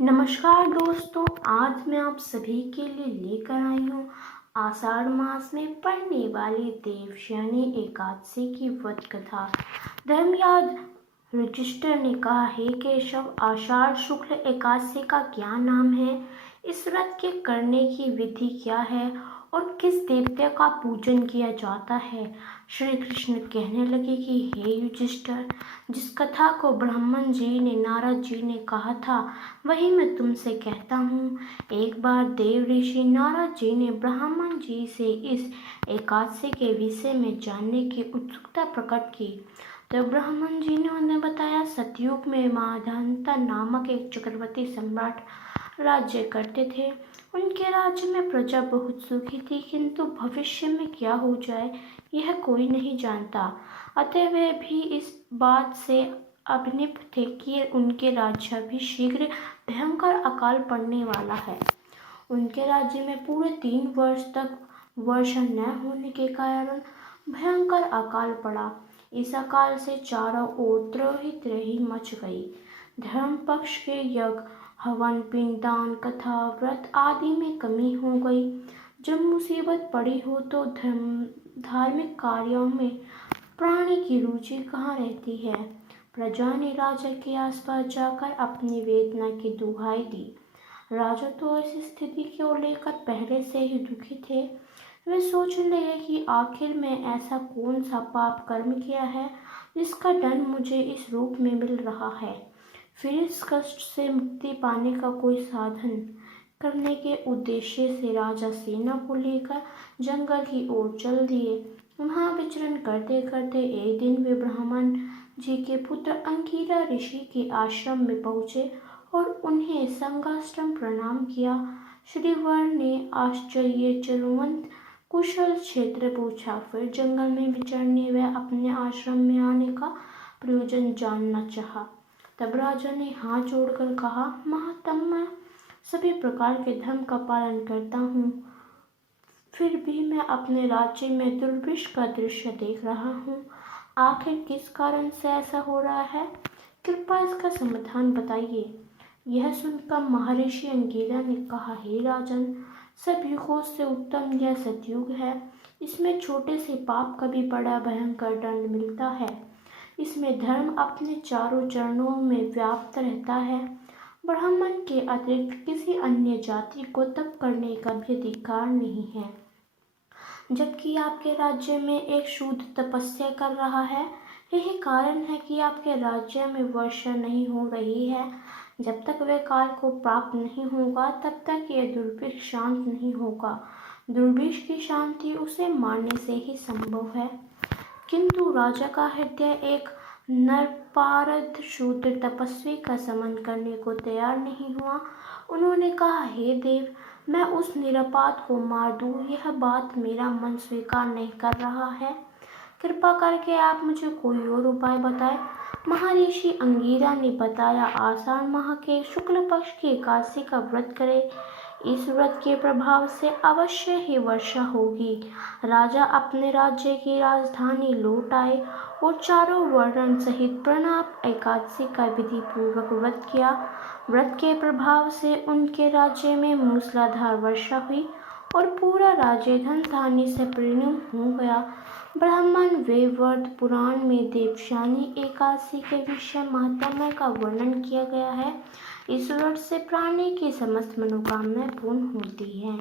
नमस्कार दोस्तों, आज मैं आप सभी के लिए लेकर आई हूँ आषाढ़ मास में पड़ने वाली देवशयनी एकादशी की व्रत कथा। धर्मराज युधिष्ठिर ने कहा, हे केशव, आषाढ़ शुक्ल एकादशी का क्या नाम है? इस व्रत के करने की विधि क्या है और किस देवता का पूजन किया जाता है? श्री कृष्ण कहने लगे कि हे युधिष्ठिर, जिस कथा को ब्रह्मन जी ने नारद जी ने कहा था वही मैं तुमसे कहता हूँ। एक बार देव ऋषि नारद जी ने ब्रह्मन जी से इस एकादशी के विषय में जानने की उत्सुकता प्रकट की। तो ब्रह्मन जी ने उन्हें बताया, सतयुग में माधवंता नामक एक चक्रवर्ती सम्राट राज्य करते थे। उनके राज्य में प्रजा बहुत सुखी थी, किंतु भविष्य में क्या हो जाए यह कोई नहीं जानता। अतः वे भी इस बात से अभिनिप थे कि उनके राज्य भी शीघ्र भयंकर अकाल पड़ने वाला है। उनके राज्य में पूरे 3 वर्ष तक वर्षा न होने के कारण भयंकर अकाल पड़ा। इस अकाल से चारों ओर त्राहि मच गई। धर्म पक्ष के यज्ञ, हवन, पिंडदान, कथा, व्रत आदि में कमी हो गई। जब मुसीबत पड़ी हो तो धार्मिक कार्यों में प्राणी की रुचि कहाँ रहती है? प्रजा ने राजा के आसपास जाकर अपनी वेदना की दुहाई दी। राजा तो इस स्थिति को लेकर पहले से ही दुखी थे। वे सोचने लगे कि आखिर में ऐसा कौन सा पाप कर्म किया है जिसका दंड मुझे इस रूप में मिल रहा है। फिर इस कष्ट से मुक्ति पाने का कोई साधन करने के उद्देश्य से राजा सेना को लेकर जंगल की ओर चल दिए। वहाँ विचरण करते करते एक दिन वे ब्राह्मण जी के पुत्र अंगिरा ऋषि के आश्रम में पहुँचे और उन्हें संगाष्टम प्रणाम किया। श्री वर ने आश्चर्यचरवंत कुशल क्षेत्र पूछा। फिर जंगल में विचरने व अपने आश्रम में आने का प्रयोजन जानना चाहा। तब राजा ने हाथ जोड़कर कहा, महात्मा, सभी प्रकार के धर्म का पालन करता हूँ, फिर भी मैं अपने राज्य में दुर्भिक्ष का दृश्य देख रहा हूँ। आखिर किस कारण से ऐसा हो रहा है? कृपया इसका समाधान बताइए। यह सुनकर महर्षि अंगिरा ने कहा, हे राजन, सब युगों से उत्तम यह सतयुग है। इसमें छोटे से पाप का भी बड़ा भयंकर दंड मिलता है। इसमें धर्म अपने चारों चरणों में व्याप्त रहता है। ब्राह्मण के अतिरिक्त किसी अन्य जाति को तप करने का भी अधिकार नहीं है, जबकि आपके राज्य में एक शूद्र तपस्या कर रहा है। यही कारण है कि आपके राज्य में वर्षा नहीं हो रही है। जब तक वह काल को प्राप्त नहीं होगा तब तक यह दुर्भिक्ष शांत नहीं होगा। दुर्भिक्ष की शांति उसे मारने से ही संभव है। किंतु राजा का हृदय एक नरपारद शूद्र तपस्वी का समन करने को तैयार नहीं हुआ। उन्होंने कहा, हे देव, मैं उस निरपाद को मार दूं, यह बात मेरा मन स्वीकार नहीं कर रहा है। कृपा करके आप मुझे कोई और उपाय बताएं। महर्षि अंगिरा ने बताया, आषाढ़ माह के शुक्ल पक्ष की एकादशी का व्रत करें। इस व्रत के प्रभाव से अवश्य ही वर्षा होगी। राजा अपने राज्य की राजधानी लौट आए और चारों वर्ण सहित प्रणव एकादशी का विधि पूर्वक व्रत किया। व्रत के प्रभाव से उनके राज्य में मूसलाधार वर्षा हुई और पूरा राज्य धन धान्य से परिपूर्ण हो गया। ब्राह्मण वेद पुराण में देवशयनी एकादशी के विषय महात्म्य का वर्णन किया गया है। इस व्रत से प्राणी की समस्त मनोकामनाएं पूर्ण होती हैं।